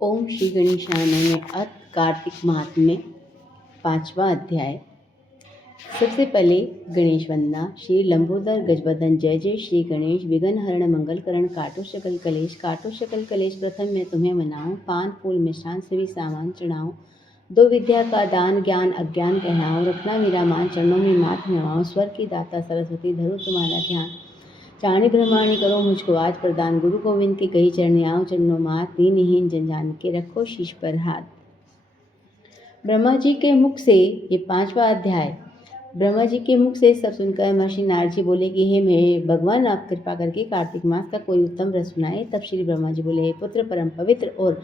ओम श्री गणेशाय नमः। अथ कार्तिक महात्म्य 5वां अध्याय। सबसे पहले गणेश वंदना। श्री लंबोदर गजबदन जय जय श्री गणेश। विघ्न हरण मंगल करण काटो शकल कलेश। काटो शकल कलेश प्रथम मैं तुम्हें मनाऊं। पान फूल मिष्ठान सभी सामान चढ़ाऊं। दो विद्या का दान ज्ञान अज्ञान कहलाऊं। रखना मेरा मान चरणों में माथ नवाऊं। स्वर की दाता सरस्वती धरो तुम्हारा ध्यान। चाणी ब्रह्माणी करो मुझको आज प्रदान। गुरु गोविंद के कही चरण आओ चरणों मात। दीनहीन जन जान के रखो शीश पर हाथ। ब्रह्मा जी के मुख से ये 5वां अध्याय। ब्रह्मा जी के मुख से सब सुनकर महर्षि नारद जी बोले कि हे मेरे भगवान, आप कृपा करके कार्तिक मास का कोई उत्तम व्रत सुनाए। तब श्री ब्रह्मा जी बोले, हे पुत्र, परम पवित्र और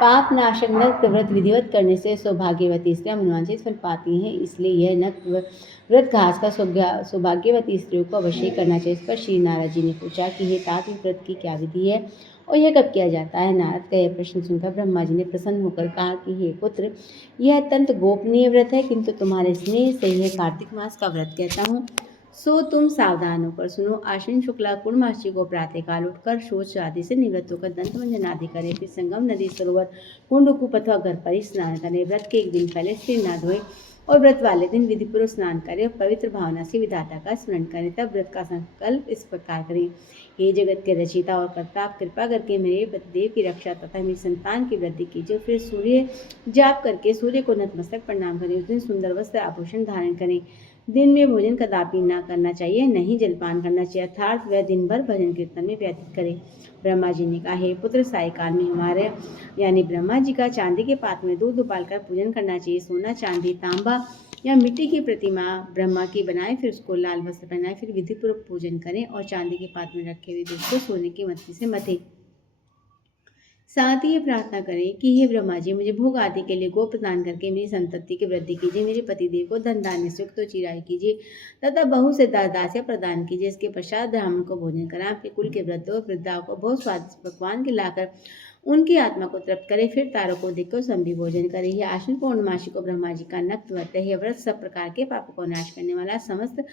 पाप नाशक नक्र व्रत विधिवत करने से सौभाग्यवती स्त्रियां मनोवांछित फल पाती हैं। इसलिए यह नक्र व्रत घास का सौभाग्यवती स्त्रियों को अवश्य करना चाहिए। इस पर श्री नारद जी ने पूछा कि हे तात, इस व्रत की क्या विधि है और यह कब किया जाता है। नारद का यह प्रश्न सुनकर ब्रह्मा जी ने प्रसन्न होकर कहा कि हे पुत्र, यह अत्यंत गोपनीय व्रत है, किंतु तुम्हारे स्नेह से यह कार्तिक मास का व्रत कहता हूँ, सो तुम सावधान होकर सुनो। आश्विन शुक्ला पूर्णमासी को प्रातःकाल उठकर शौच आदि से निवृत्त होकर दंत मंजन आदि करे। फिर संगम नदी सरोवर कुंड कूप अथवा घर पर ही स्नान करें। व्रत के एक दिन पहले सिर न धोए और व्रत वाले दिन विधिपूर्वक स्नान करें और पवित्र भावना से विधाता का स्मरण करें। तब व्रत का संकल्प इस प्रकार करें, हे जगत के रचिता और कर्ता, आप कृपा करके मेरे पतिदेव की रक्षा तथा मेरी संतान की वृद्धि कीजिए। फिर सूर्य जाप करके सूर्य को नतमस्तक प्रणाम करें। उस दिन सुंदर वस्त्र आभूषण धारण करें। दिन में भोजन कदापि न करना चाहिए, नहीं जलपान करना चाहिए, अर्थात वह दिन भर भजन कीर्तन में व्यतीत करें। ब्रह्मा जी ने कहा, हे पुत्र, सायकाल में हमारे यानी ब्रह्मा जी का चांदी के पात्र में दूध उबालकर पूजन करना चाहिए। सोना, चांदी, तांबा या मिट्टी की प्रतिमा ब्रह्मा की बनाए, फिर उसको लाल वस्त्र पहनाए, फिर विधिपूर्वक पूजन करें और चांदी के पात्र में रखे हुए दूध को सोने की मत्ती से मथे। साथ ही ये प्रार्थना करें कि हे ब्रह्मा जी, मुझे भोग आदि के लिए गो प्रदान करके मेरी संतति की वृद्धि कीजिए। मेरे पतिदेव को धन धान्य से युक्त चिराई कीजिए तथा बहु से दास्य प्रदान कीजिए। इसके पश्चात ब्राह्मण को भोजन कराएं। अपने कुल के वृद्धों वृद्धाओं को बहुत स्वादिष्ट पकवान खिलाकर उनकी आत्मा को तृप्त करे। फिर तारों को देखकर संभी भोजन करे। यह आश्विन पूर्णमासी को ब्रह्मा जी का नक्त व्रत है। यह व्रत सब प्रकार के पापों को नाश करने वाला, समस्त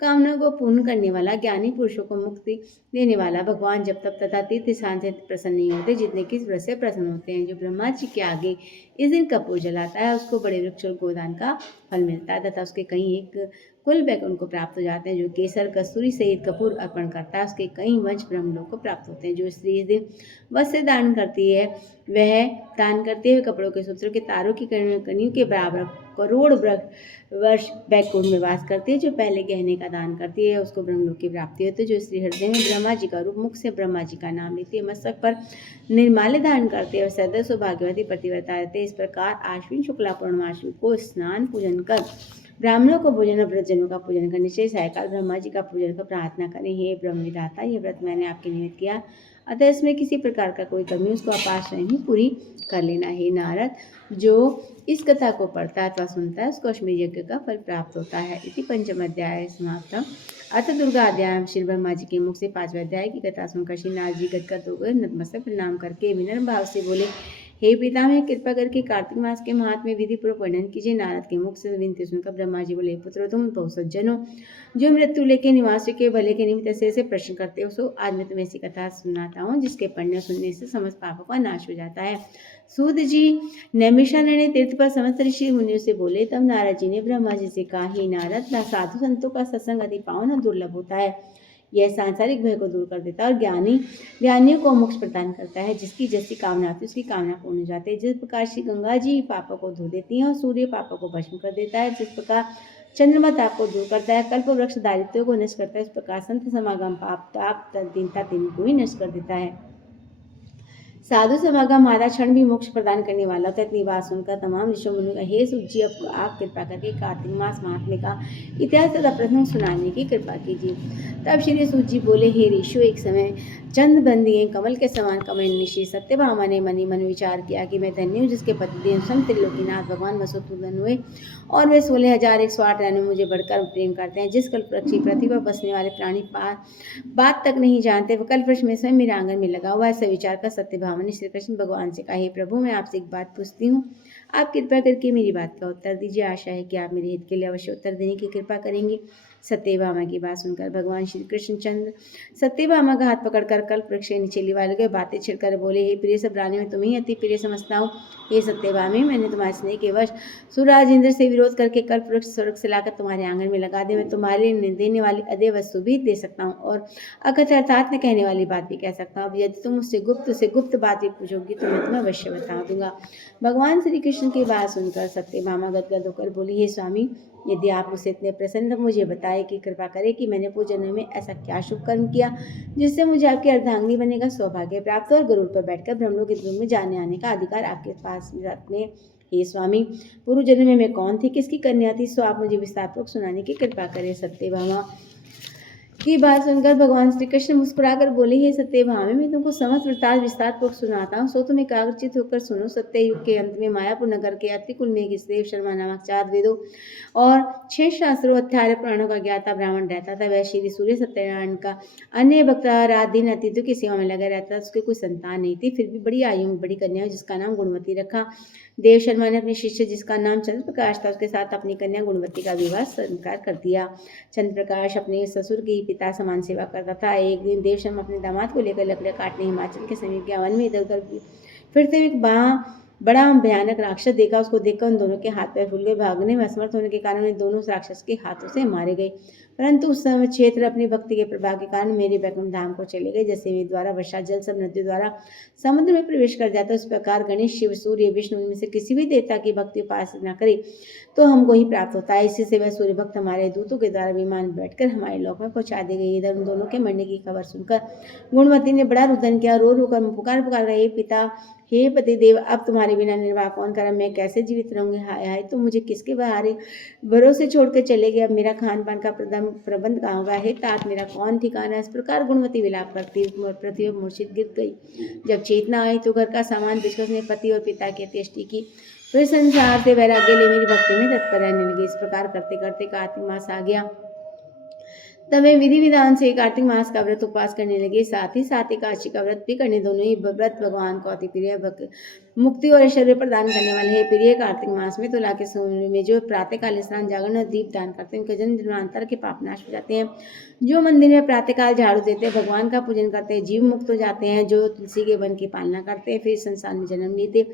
कामना को पूर्ण करने वाला, ज्ञानी पुरुषों को मुक्ति देने वाला, भगवान जब तब तथा तीर्थ स्थान से प्रसन्न नहीं होते जितने किस व्रत से प्रसन्न होते हैं। जो ब्रह्मा जी के आगे इस दिन कपूर जलाता है उसको बड़े वृक्ष और गोदान का फल मिलता है तथा उसके कहीं एक कुल बैकुंठ को प्राप्त हो जाते हैं। जो केसर कस्तूरी सहित कपूर अर्पण करता है उसके कई वंश ब्रह्मलोक को प्राप्त होते हैं। जो स्त्री इस दिन वस्त्र दान करती है वह दान करते हुए कपड़ों के सूत्रों के तारों की कनियों के बराबर करोड़ वर्ष बैकुंठ में वास करती है। जो पहले गहने का दान करती है उसको ब्रह्मलोक की प्राप्ति होती है। जो स्त्री हृदय में ब्रह्मा जी का रूप, मुख से ब्रह्मा जी का नाम लेती है, मस्तक पर निर्माल्य धारण करते हैं और सदैव सौभाग्यवती प्रतिव्रता रहते हैं। इस प्रकार आश्विन शुक्ला पूर्णमासी को स्नान पूजन कर ब्राह्मणों को भोजन और व्रतजनों का पूजन करने से सायकाल ब्रह्मा जी का पूजन कर प्रार्थना करें, हे ब्रह्म विधाता, यह व्रत मैंने आपके निमित्त किया, अतः इसमें किसी प्रकार का कोई कमी उसको आप स्वयं ही पूरी कर लेना। हे नारद, जो इस कथा को पढ़ता है अथवा सुनता है उसको अश्वमेध यज्ञ का फल प्राप्त होता है। इति पंचम अध्याय समाप्तम। अथ दुर्गा अध्याय। श्री ब्रह्मा जी के मुख से 5वें अध्याय की कथा सुनकर श्री नारद जी गदगद होकर नतमस्तक प्रणाम करके विनम्र भाव से बोले, हे पितामह, कृपा करके कार्तिक मास के महात्म्य विधि पूर्वक वर्णन कीजिए। नारद के मुख से विनती सुनकर ब्रह्मा जी बोले, पुत्र, तुम तो सज्जन हो जो मृत्यु लेके निवास के भले के निमित्त ऐसे प्रश्न करते हो, सो आज मैं तुम्हें ऐसी कथा सुनाता हूँ जिसके पढ़ने सुनने से समस्त पापों का नाश हो जाता है। सूत जी नैमिषारण्य तीर्थ पर समस्त ऋषि मुनियों से बोले। तब नारद जी ने ब्रह्मा जी से कहा, हे नारद, साधु संतों का सत्संग अति पावन और दुर्लभ होता है। यह सांसारिक भय को दूर कर देता है और ज्ञानियों को मोक्ष प्रदान करता है। जिसकी जैसी कामना होती है उसकी कामना पूर्ण हो जाती है। जिस प्रकार श्री गंगा जी पापों को धो देती हैं और सूर्य पापों को भस्म कर देता है, जिस प्रकार चंद्रमा ताप को दूर करता है, कल्प वृक्ष दारिद्र्य को नष्ट करता है, इस प्रकार संत समागम पाप ताप दीनता तीनों को ही नष्ट कर देता है। साधु समागम आधा क्षण भी मोक्ष प्रदान करने वाला होता है। इतनी बात सुनकर तमाम ऋषियों मुनियों का, हे सूत जी, आप कृपा करके कार्तिक मास महात्म्य का इतिहास तथा प्रसंग सुनाने की कृपा कीजिए। तब श्री सूत जी बोले, हे ऋषियों, एक समय चंद बंदिये कमल के समान कमल श्री सत्यभामा ने मनी मन विचार किया कि मैं धन्य हूँ जिसके पतिदेव स्वयं त्रिलोकीनाथ भगवान मधुसूदन हुए और वे 16,108 रहने मुझे बढ़कर प्रेम करते हैं। जिस कल्पवृक्ष पृथ्वी पर बसने वाले प्राणी बात तक नहीं जानते, वह कल्पवृक्ष में स्वयं मेरे आंगन में लगा हुआ है। ऐसा विचार कर सत्यभामा ने श्री कृष्ण भगवान से कहा, हे प्रभु, मैं आपसे एक बात पूछती हूँ, आप कृपा करके मेरी बात का उत्तर दीजिए। आशा है कि आप मेरे हित के लिए अवश्य उत्तर देने की कृपा करेंगे। सत्यभामा की बात सुनकर भगवान श्री कृष्णचंद्र सत्यभामा का हाथ पकड़कर कल्प वृक्ष के नीचे लिवा लगे, बातें छिड़कर बोले, हे प्रिय, सब रानी में तुम्हें अति प्रिय समझता हूँ। हे सत्यभामे, मैंने तुम्हारे स्नेह के वश सूरज इंद्र से विरोध करके कल्प वृक्ष स्वर्ग से लाकर तुम्हारे आंगन में लगा दे। मैं तुम्हारे लिए देने वाली अदय वस्तु भी दे सकता हूँ और अकथ अर्थात न कहने वाली बात भी कह सकता हूँ। अब यदि तुम मुझसे गुप्त बात भी पूछोगी तो मैं तुम्हें अवश्य बता दूंगा। भगवान श्री कृष्ण की बात सुनकर सत्यभामा गदगद होकर बोली, हे स्वामी, यदि आप मुझसे इतने प्रसन्न, मुझे बताए कि कृपा करें कि मैंने पूर्व जन्म में ऐसा क्या शुभ कर्म किया जिससे मुझे आपकी अर्धांगिनी बनने का सौभाग्य प्राप्त और गरुड़ पर बैठकर ब्रह्मलोक के ध्रुव में जाने आने का अधिकार आपके पास में। हे स्वामी, पूर्व जन्म में मैं कौन थी, किसकी कन्या थी, सो आप मुझे विस्तारपूर्वक सुनाने की कृपा करें। सत्यभामा की बात सुनकर भगवान श्री कृष्ण मुस्कुराकर बोले, हे सत्यभामे, मैं तुमको समस्त वृत्तांत विस्तारपूर्वक सुनाता हूँ, सो तुम एकाग्रचित होकर सुनो। सत्ययुग के अंत में मायापुर नगर के अतिकुल में एक स्त्रीव शर्मा नामक 4 वेदों और 6 शास्त्रों 18 पुराणों का ज्ञाता ब्राह्मण रहता था। वह श्री सूर्य सत्यनारायण का अन्य भक्त रात दिन अतिथियों की सेवा में लगा रहता था। उसके कोई संतान नहीं थी, फिर भी बड़ी आयु में बड़ी कन्या जिसका नाम गुणवती रखा। देव शर्मा ने अपने शिष्य जिसका नाम चंद्र प्रकाश था उसके साथ अपनी कन्या गुणवती का विवाह स्वीकार कर दिया। चंद्र प्रकाश अपने ससुर की पिता समान सेवा करता था। एक दिन देव शर्मा अपने दामाद को लेकर लकड़ियां काटने हिमाचल के समीप के वन में इधर उधर फिरते हुए बड़ा भयानक राक्षस देखा। उसको देखकर उन दोनों के हाथ पैर फूल गए। भागने में असमर्थ होने के कारण वे दोनों राक्षस के हाथों से मारे गए। परंतु उस समय क्षेत्र अपनी भक्ति के प्रभाव के कारण मेरे वैकुंठ धाम को चले गए। जैसे वे द्वारा वर्षा जल सब नदियों द्वारा समुद्र में प्रवेश कर जाता, उस प्रकार गणेश, शिव, सूर्य, विष्णु उनमें से किसी भी देवता की भक्ति उपासना करे तो हमको ही प्राप्त होता है। इसी से वह सूर्य भक्त हमारे दूतों के द्वारा विमान में बैठकर हमारे लोक में पहुंचा दी गई। इधर उन दोनों के मरने की खबर सुनकर गुणवती ने बड़ा रुदन किया। रो रो कर पुकार कर, हे पिता, हे पति देव, अब तुम्हारे बिना निर्वाह कौन करा, मैं कैसे जीवित रहूंगी। हाय हाय, तुम मुझे किसके बहारे भरोसे छोड़कर चले गए। अब मेरा खान पान का प्रबंध कहाँ होगा। हे तात, मेरा कौन ठिकाना। इस प्रकार गुणवती विलाप करती पृथ्वी पर मूर्छित गिर गई। जब चेतना आई तो घर का सामान बेचकर उसने पति और पिता की अंत्येष्टि की। फिर संसार से वैराग्य ले मेरी भक्ति में तत्पर रहने लगी। इस प्रकार करते करते कार्तिक मास आ गया। तब वे विधि विधान से कार्तिक मास का व्रत उपवास करने लगे। साथ ही एकादशी का व्रत भी करने। दोनों ही व्रत भगवान को अति प्रिय, मुक्ति और ऐश्वर्य प्रदान करने वाले हैं। प्रिय, कार्तिक मास में तुला के सूर्य में जो प्रातःकाल स्नान, जागरण और दीप दान करते हैं उनके जन्म जन्मांतर के पाप नाश हो जाते हैं। जो मंदिर में प्रातःकाल झाड़ू देते हैं, भगवान का पूजन करते हैं, जीव मुक्त हो जाते हैं। जो तुलसी के वन की पालना करते हैं फिर संसार में जन्म लेते।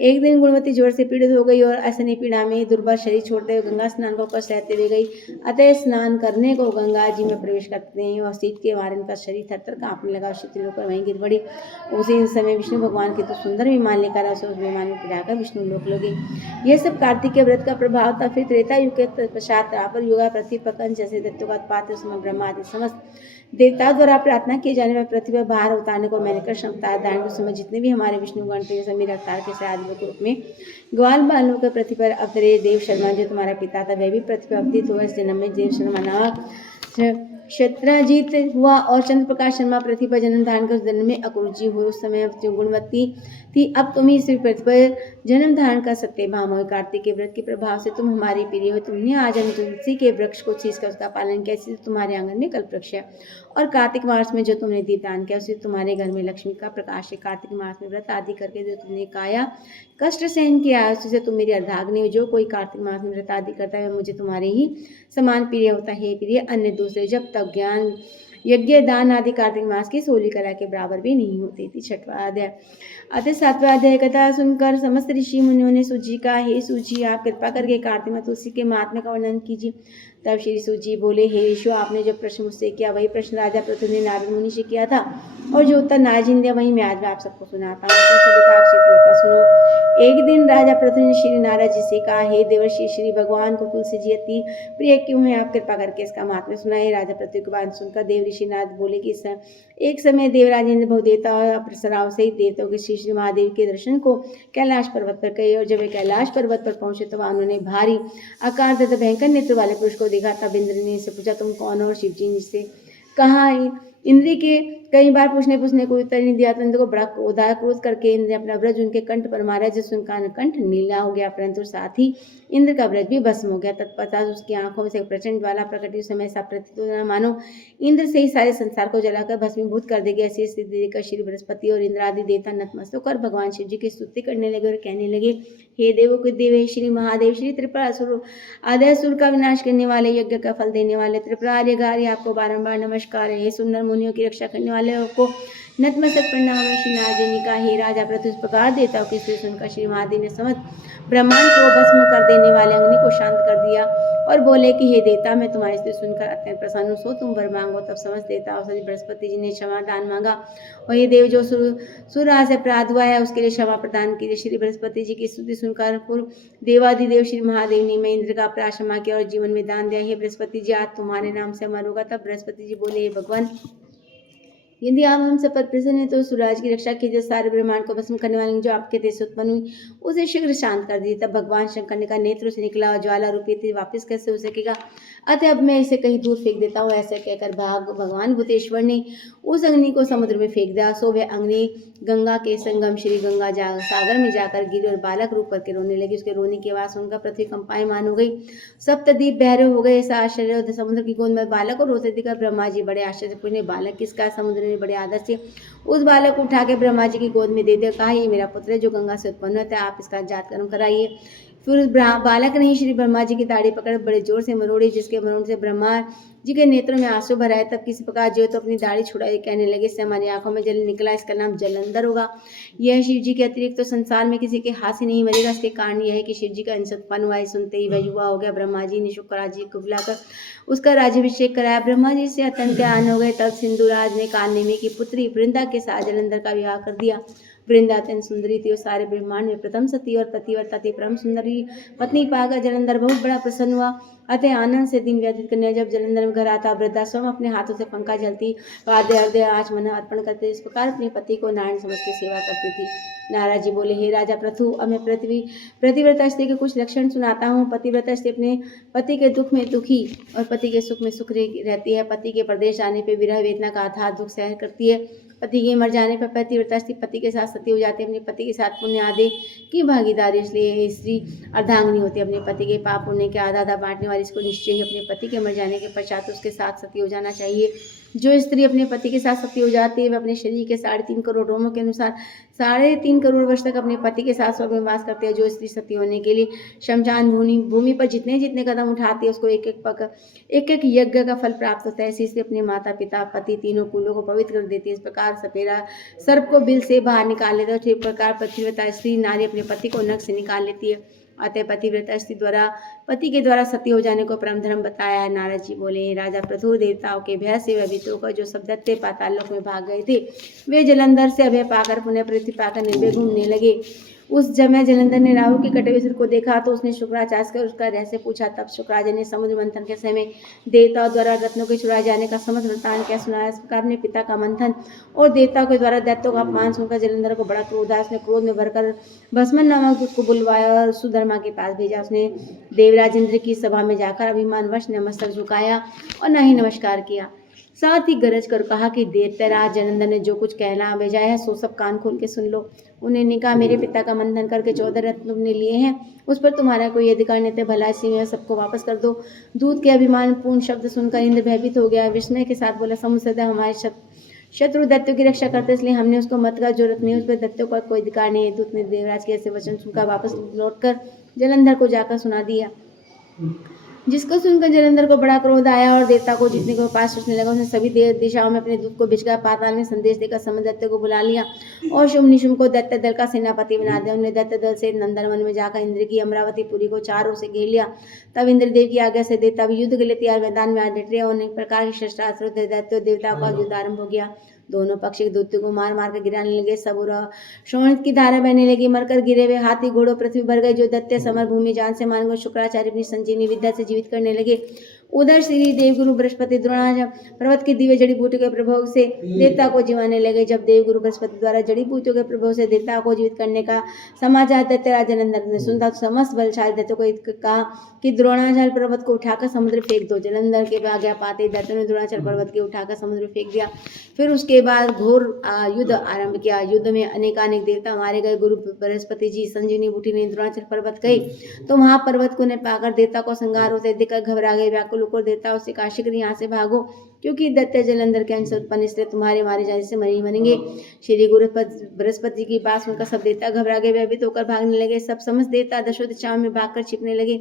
एक दिन गुणवती जोर से पीड़ित हो गई और असनी पीड़ा में दुर्बल शरीर छोड़ते हुए गंगा स्नान को सहते हुए गई। अतः स्नान करने को गंगा जी में प्रवेश करते हैं और शीत के मारे उनका शरीर थरथर कांपने लगा। शिथिल होकर वहीं गिर पड़ी। उसी समय विष्णु भगवान के तो सुंदर विमान लेकर उस विमान में पिढ़ाकर विष्णु लोक लगे। यह सब कार्तिक के व्रत का प्रभाव था। फिर त्रेता युग के पश्चात द्वापर युग पृथ्वी पर कंस जैसे दैत्यों का उत्पात, उस समय ब्रह्मा आदि समस्त देवताओं द्वारा प्रार्थना किए जाने में पृथ्वी पर बाहर उतारने को मैंने कृष्ण अवतार धारण के समय जितने भी हमारे विष्णु गण थे सभी अवतार के आदि के रूप में ग्वाल बालों के पृथ्वी पर अवतरे। देव शर्मा जो तुम्हारा पिता था वह भी पृथ्वी पर अवतरित हुआ। इस जन्म में देव शर्मा नामक क्षत्रजीत हुआ और चंद्र प्रकाश शर्मा पृथ्वी पर जन्म धारण कर उस जन्म में अकुरुचि हुई। उस समय जो गुणवती थी, अब तुम ही इस पृथ्वी पर जन्म धारण कर सत्यभामा हो। कार्तिक के व्रत के प्रभाव से तुम हमारी प्रिय हो। तुमने आज हम तुलसी के वृक्ष को छींचकर उसका पालन किया, इसलिए तुम्हारे आंगन में कल्प वृक्ष है। और कार्तिक मास में जो तुमने दीपदान किया उससे तुम्हारे घर में लक्ष्मी का प्रकाश है। कार्तिक मास में व्रत आदि करके जो तुमने काया कष्ट सहन किया उससे तुम मेरी अर्धाग्नि हो। जो कोई कार्तिक मास में व्रत आदि करता है मुझे तुम्हारे ही समान प्रिय होता है। प्रिय, अन्य दूसरे जब तक ज्ञान यज्ञ दान आदि कार्तिक मास की सोली कला के बराबर भी नहीं होती थी। 6वां अध्याय। अतः 7वां अध्याय कथा सुनकर समस्त ऋषि मुनियों ने सूजी का, हे सूजी, आप कृपा करके कार्तिक मास तुलसी के महात्म्य का वर्णन कीजिए। तब श्री सूजी बोले, हे ऋषि, आपने जो प्रश्न मुझसे किया वही प्रश्न राजा पृथु ने नारद मुनि से किया था और जो उत्तर नारद जी ने दिया वही मैं आज आप सबको सुनाता हूँ। तो सभी का रूप सुनो। एक दिन राजा पृथु ने श्री नारद जी से कहा, हे देवर्षि, श्री भगवान को तुलसी जी अति प्रिय क्यों है, आप कृपा करके इसका महात्म्य सुनाए। राजा पृथु की बात सुनकर देव ऋषि नारद बोले कि एक समय देवराज इंद्र बहुदेवता और अप्सराओं सहित देवताओं के श्री महादेव के दर्शन को कैलाश पर्वत पर गए और जब वे कैलाश पर्वत पर पहुंचे तो वहां उन्होंने भारी आकार तथा भयंकर नेत्र वाले पुरुष को देखा। तब इंद्र ने से पूछा, तुम कौन हो। शिव जी ने से कहा, इंद्र के कई बार पूछने पूछने कोई उत्तर नहीं दिया तो इंद्र को बड़ा क्रोध आया। क्रोध करके इंद्र ने अपना वज्र उनके कंठ पर मारा, जिससे उनका कंठ नीला हो गया, परंतु साथ ही इंद्र का वज्र भी भस्म हो गया। तत्पश्चात उसकी आंखों में से प्रचंड ज्वाला प्रकट हुई। समय ऐसा प्रतीत हुआ मानो इंद्र से ही सारे संसार को जलाकर भस्मीभूत कर देगी। ऐसी स्थिति देखकर श्री बृहस्पति और इंद्र आदि देवता नतमस्तक होकर भगवान शिव जी की स्तुति करने लगे और कहने लगे, हे देवों के देव, हे श्री महादेव, श्री त्रिपुरासुर आद्यासुर का विनाश करने वाले, यज्ञ का फल देने वाले त्रिपुरार्य गार्य, आपको बारंबार नमस्कार है। हे सुंदर मुनियों की रक्षा करने वाले को नतमस्तक प्रणाम है। श्री नारद ने कहा, हे राजा प्रतु, इस प्रकार देवताओं की स्तुति सुनकर श्री महादेव ने समस्त ब्रह्मांड को भस्म कर देने वाले अग्नि को शांत कर दिया और बोले कि हे देवता, मैं तुम्हारी स्तुति सुनकर अत्यंत प्रसन्न हूँ, सो तुम वर मांगो। तब समस्त देवताओं से बृहस्पति जी ने क्षमा दान मांगा और ये देव जो सूर्य से अपराध हुआ है उसके लिए क्षमा प्रदान कीजिए। श्री बृहस्पति जी की स्तुति सुनकर पूर्व देवादिदेव श्री महादेव ने मैं इंद्र का अपराध क्षमा किया और जीवन में दान दिया। हे बृहस्पति जी, आज तुम्हारे नाम से अमर होगा। तब बृहस्पति जी बोले, हे भगवान, यदि आप हमसे पद प्रसन्न है तो सूरज की रक्षा कीजिए, सारे ब्रह्मांड को भस्म करने वाली जो आपके देश से उत्पन्न हुई उसे शीघ्र शांत कर दीजिए। तब भगवान शंकर ने कहा, नेत्रों से निकला और ज्वाला रूपी थी वापिस कैसे हो सकेगा, अतः अब मैं इसे कहीं दूर फेंक देता हूँ। ऐसे कहकर भगवान भूतेश्वर ने उस अग्नि को समुद्र में फेंक दिया। सो वह अग्नि गंगा के संगम श्री गंगा सागर में जाकर गिरी और बालक रूप करके रोने लगी। उसके रोने की आवाज सुनकर पृथ्वी कंपायमान हो गई, सप्तद्वीप बहरे हो गए। ऐसा आश्चर्य समुद्र की गोद में बालक को रोते देखकर ब्रह्मा जी बड़े आश्चर्य से पूछे, बालक किसका? समुद्र ने बड़े आदर से उस बालक को उठा के ब्रह्मा जी की गोद में दे दिया। कहा, ये मेरा पुत्र है जो गंगा से उत्पन्न होता है, आप इसका जात कर्म कराइए। फिर उस बालक ने श्री ब्रह्मा जी की दाढ़ी पकड़ बड़े जोर से मरोड़ी, जिसके मरोड़ से ब्रह्मा जी के नेत्रों में आंसू भर आए। तब किसी प्रकार जो तो अपनी दाढ़ी छुड़ाई, कहने लगे, इससे हमारी आंखों में जल निकला, इसका नाम जलंधर होगा। यह शिव जी के अतिरिक्त तो संसार में किसी के हाथ से नहीं मरेगा। इसके कारण यह है कि शिव जी का अंश उत्पन्न हुआ है। सुनते ही वह युवा हो गया। ब्रह्मा जी ने शुक्राचार्य जी को बुलाकर उसका राज्याभिषेक कराया। ब्रह्मा जी से अत्यंत आनंद हो गए। तब सिंधुराज ने कालनेमी की पुत्री वृंदा के साथ जलंधर का विवाह कर दिया। वृंदा अत्यंत सुंदरी थी और सारे ब्रह्मांड में प्रथम सती और पतिव्रता थी। परम सुंदरी पत्नी पाकर जलंधर बहुत बड़ा प्रसन्न हुआ, अतः आनंद से दिन व्यतीत करने जब जलंधर में घर आता, वृद्धाश्रम अपने हाथों से पंखा जलती, वाद्य अर्ध्य आचमन अर्पण करते, इस प्रकार अपने पति को नारायण समझ के सेवा करती थी। नारद जी बोले, हे राजा प्रथु, अब मैं पतिव्रता स्त्री के कुछ लक्षण सुनाता हूँ। पतिव्रता स्त्री अपने पति के दुख में दुखी और पति के सुख में सुख रहती है। पति के प्रदेश जाने पर विरह वेदना का अथाह दुख सहन करती है। पति के मर जाने पर पतिव्रता स्त्री पति के साथ सती हो जाती है। अपने पति के साथ पुण्य आदि की भागीदारी, इसलिए स्त्री अर्धांगिनी होती है। अपने पति के पाप पुण्य के आधा आधा बांटने वाली इसको निश्चय ही अपने पति के मर जाने के पश्चात उसके साथ सती हो जाना चाहिए। जो स्त्री अपने पति के साथ सती हो जाती है वह अपने शरीर के 3.5 करोड़ रोमों के अनुसार 3.5 करोड़ वर्ष तक अपने पति के साथ स्वर्ग में वास करती है। जो स्त्री सती होने के लिए शमशान भूमि पर जितने जितने कदम उठाती है उसको एक एक यज्ञ का फल प्राप्त होता है। इसी से अपने माता पिता पति तीनों कुलों को पवित्र कर देती है। इस प्रकार सपेरा सर्प को बिल से बाहर निकाल लेता है। इसी प्रकार पतिव्रता स्त्री नारी अपने पति को नख से निकाल लेती है। अतः पतिव्रता स्त्री द्वारा पति के द्वारा सती हो जाने को परम धर्म बताया है। नारद जी बोले, राजा प्रथु, देवताओं के भय से भयभीत होकर जो सब दैत्य पाताल लोक में भाग गए थे वे जलंधर से अभय पाकर पुनः पृथ्वी पाकर निर्भय घूमने लगे। उस समय जलंधर ने राहु के कटे हुए सिर को देखा तो उसने शुक्राचार्य से उसका रहस्य पूछा। तब शुक्राचार्य ने समुद्र मंथन के समय देवताओं द्वारा रत्नों के चुराए जाने का समस्त वृत्तांत क्या सुनाया। इस प्रकार अपने पिता का मंथन और देवताओं के द्वारा दैत्यों का अपमान सुनकर जलंधर को बड़ा क्रोध आया। उसने क्रोध में भरकर भस्मन नामक दूत को बुलवाया और सुधर्मा के पास भेजा। उसने देवराज इंद्र की सभा में जाकर अभिमानवश नमस्तक झुकाया और न ही नमस्कार किया, साथ ही गरज कर कहा कि दैत्यराज जलंधर ने जो कुछ कहना भेजा है सो सब कान खोल के सुन लो। उन्होंने कहा, मेरे पिता का मंथन करके 14 रत्न तुमने लिए हैं, उस पर तुम्हारा कोई अधिकार नहीं था। भला इसी में सबको वापस कर दो। दूत के अभिमान पूर्ण शब्द सुनकर इंद्र भयभीत हो गया। विस्मय के साथ बोला, समुद्र हमारे शत्रु दैत्यों की रक्षा करते इसलिए हमने उसको मत का जरूरत नहीं, उस पर दैत्यों का कोई अधिकार नहीं है। दूत ने देवराज के ऐसे वचन सुनकर वापस लौटकर जलंधर को जाकर सुना दिया, जिसको सुनकर जलंधर को बड़ा क्रोध आया और देवता को जीतने के पास सोचने लगा। उसने सभी दिशाओं में अपने दूत को भेजकर पाताल में संदेश देकर समस्त दैत्य को बुला लिया और शुभ निशुम को दैत्य दल का सेनापति बना दिया। उन्होंने दैत्य दल से नंदनवन में जाकर इंद्र की अमरावती पुरी को चारों से घेर लिया। तब इंद्रदेव की आज्ञा से देवता भी युद्ध के लिए तैयार मैदान में आ डटे। अनेक प्रकार के शस्त्रास्त्र दैत्य देवताओं का युद्ध आरंभ हो गया। दोनों पक्ष एक दूत को मार मार कर गिराने लगे। सब शोणित की धारा बहने लगी। मरकर गिरे हुए हाथी घोड़ों पृथ्वी भर गए। जो दैत्य समर भूमि जान से मान गए शुक्राचार्य अपनी संजीवनी विद्या से जीवित करने लगे। उधर श्री देवगुरु बृहस्पति द्रोणाचार्य पर्वत की दिव्य जड़ी बूटियों के प्रभाव से देवता को जीवाने लगे। जब देवगुरु बृहस्पति द्वारा जड़ी बूटियों के प्रभाव से देवता को जीवित करने का समाचार दैत्यराज जलंधर ने सुनता तो समस्त बलशाली दैत्यों को कहा कि द्रोणाचार्य पर्वत को उठाकर समुद्र फेंक दो। जलंधर के आज्ञा पाते दैत्यों ने द्रोणाचार्य पर्वत को उठाकर समुद्र में फेंक दिया। फिर उसके बाद घोर युद्ध आरंभ किया। युद्ध में अनेकानेक देवता मारे गए। गुरु बृहस्पति जी संजीवनी बूटी ने द्रोणाचार्य पर्वत गए तो वहां पर्वत को ने पाकर देवता को संहार होते देखकर घबरा गए। व्याकुल होकर देवता उससे कहा शीघ्र यहाँ से भागो, क्योंकि दैत्य जलंधर के अंश उत्पन्न, इसलिए तुम्हारे मारे जाने से मरे ही मरेंगे। श्री गुरु बृहस्पति की बात सुनकर सब देवता घबरा गए, भयभीत होकर भागने लगे। सब समस्त देवता दशों दिशाओं में भागकर छिपने लगे।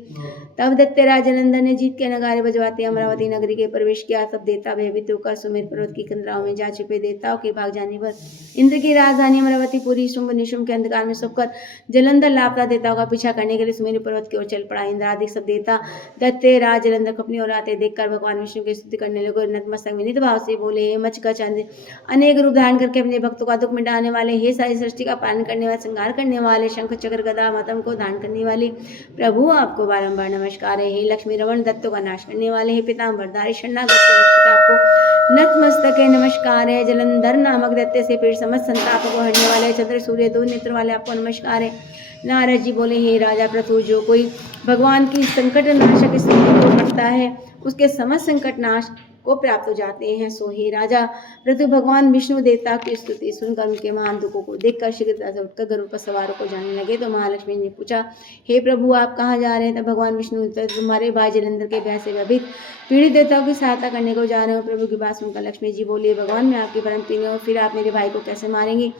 तब दैत्यराज जलंधर ने जीत के नगारे बजवाते अमरावती नगरी के प्रवेश किया। तब देवता भयभीत होकर सुमेर पर्वत की कंदराओं में जा छिपे। देवताओं के भाग जाने पर इंद्र की राजधानी अमरावती पूरी शुंभ निशुंभ के अंधकार में छुपकर जलंधर लापता देवताओं का पीछा करने के लिए सुमेरु पर्वत की ओर चल पड़ा। इंद्रादि सब देवता दैत्यराज जलंधर को अपनी ओर आते देखकर भगवान विष्णु की स्तुति करने लगे। नतमस्तक विनीत भाव से बोले, हे मचकच अनेक रूप धारण करके अपने भक्तों का दुख मिटाने वाले, हे सारी सृष्टि का पालन करने वाले, संहार करने वाले, शंख चक्र गदा मतम को धारण करने वाले प्रभु आपको बारंबार नमस्कार है। हे लक्ष्मी रमण दत्तों का नाश करने वाले, हे पिताम्बरधारी शरणागत आपको नतमस्तक है, नमस्कार है। जलंधर नामक दैत्य से पीड़ समस्त संताप को हरने वाले, चंद्र सूर्य दो नेत्र वाले आपको नमस्कार है। नारद जी बोले, हे राजा पृथु, जो कोई भगवान की संकट नाशक स्तुति को करता है उसके समस्त संकट नाश को प्राप्त हो जाते हैं। सो हे राजा पृथु, भगवान विष्णु देवता की स्तुति सुनकर उनके महान दुखों को देखकर शीघ्रता से उठकर गरुड़ पर सवारों को जाने लगे। तो महालक्ष्मी ने पूछा, हे प्रभु आप कहाँ जा रहे हैं? तब भगवान विष्णु तुम्हारे भाई जलंधर के भय से भयभीत पीड़ित देवताओं की सहायता करने को जा रहे हो। प्रभु की बात सुनकर लक्ष्मी जी बोली, भगवान मैं आपकी परम प्रिय हूँ, फिर आप मेरे भाई को कैसे मारेंगे?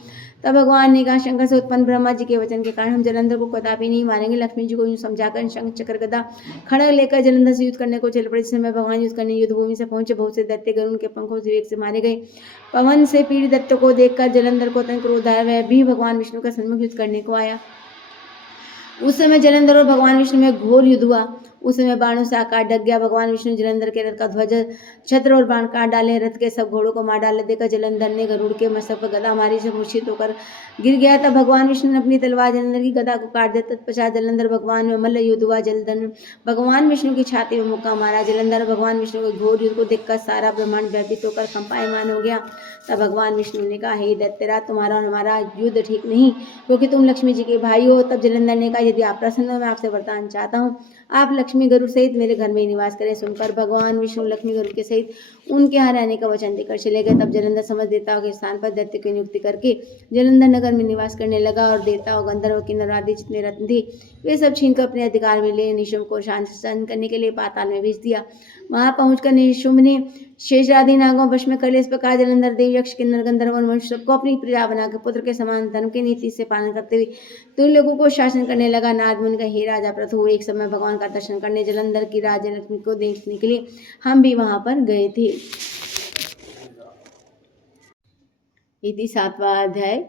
तब भगवान ने कहा, शंकर से उत्पन्न ब्रह्मा जी के वचन के कारण हम जलंधर को कदापि नहीं मारेंगे। लक्ष्मी जी को यूं समझाकर शंख चक्र गदा खड़ग लेकर जलंधर से युद्ध करने को चल पड़े। जिस समय भगवान युद्ध करने युद्ध भूमि से पहुंचे, बहुत से दैत्य गरुड़ के पंखों से वेग से मारे गए। पवन से पीड़ित दैत्यों को देखकर जलंधर को अत्यंत क्रोध आया। वह भी भगवान विष्णु का सन्मुख युद्ध करने को आया। उस समय जलंधर और भगवान विष्णु में घोर युद्ध हुआ। उस समय बाणों से आकाश ढक गया। भगवान विष्णु जलंधर के रथ का ध्वज छत्र और बाण काट डाले। रथ के सब घोड़ों को मार डाले। देखकर जलंधर ने गरुड़ के मस्तक पर गदा मारी, से मूर्छित होकर गिर गया। तब भगवान विष्णु ने अपनी तलवार जलंधर की गदा को काट दिया। तत्पश्चात जलंधर भगवान में मल्ल युद्ध हुआ। जलंधर भगवान विष्णु की छाती में मुक्का मारा। जलंधर भगवान विष्णु के घोर युद्ध को देखकर सारा ब्रह्मांड भयभीत होकर कंपायमान हो गया। तब भगवान विष्णु ने कहा, हे दैत्यराज, तुम्हारा और हमारा युद्ध ठीक नहीं, क्योंकि तुम लक्ष्मी जी के भाई हो। तब जलंधर ने कहा, यदि आप प्रसन्न हो मैं आपसे वरदान चाहता हूँ, आप लक्ष्मी गरुड़ सहित मेरे घर में निवास करें। सुनकर भगवान विष्णु लक्ष्मी गरुड़ के सहित उनके यहाँ रहने का वचन देकर चले गए। तब जलंधर समस्त देवताओं के स्थान पर दैत्य की नियुक्ति करके जलंधर नगर में निवास करने लगा। और देवताओं गंधर्व किन्नर आदि जितने रत्न थे वे सब छीनकर अपने अधिकार में ले निशुंभ को शांत करने के लिए पाताल में भेज दिया। वहां पहुंचकर निशुंभ ने शेषादि नागों वश में कर लिया। इस प्रकार जलंधर देव, यक्ष, किन्नर, गंधर्व और मनुष्य सबको अपनी प्रजा बनाकर पुत्र के समान धर्म की नीति से पालन करते हुए तुम लोगों को शासन करने लगा। नारद मुनि का, हे राजा पृथु, एक समय भगवान का दर्शन करने जलंधर की राज्य लक्ष्मी को देखने के लिए हम भी वहां पर गए थे। इति 7वां अध्याय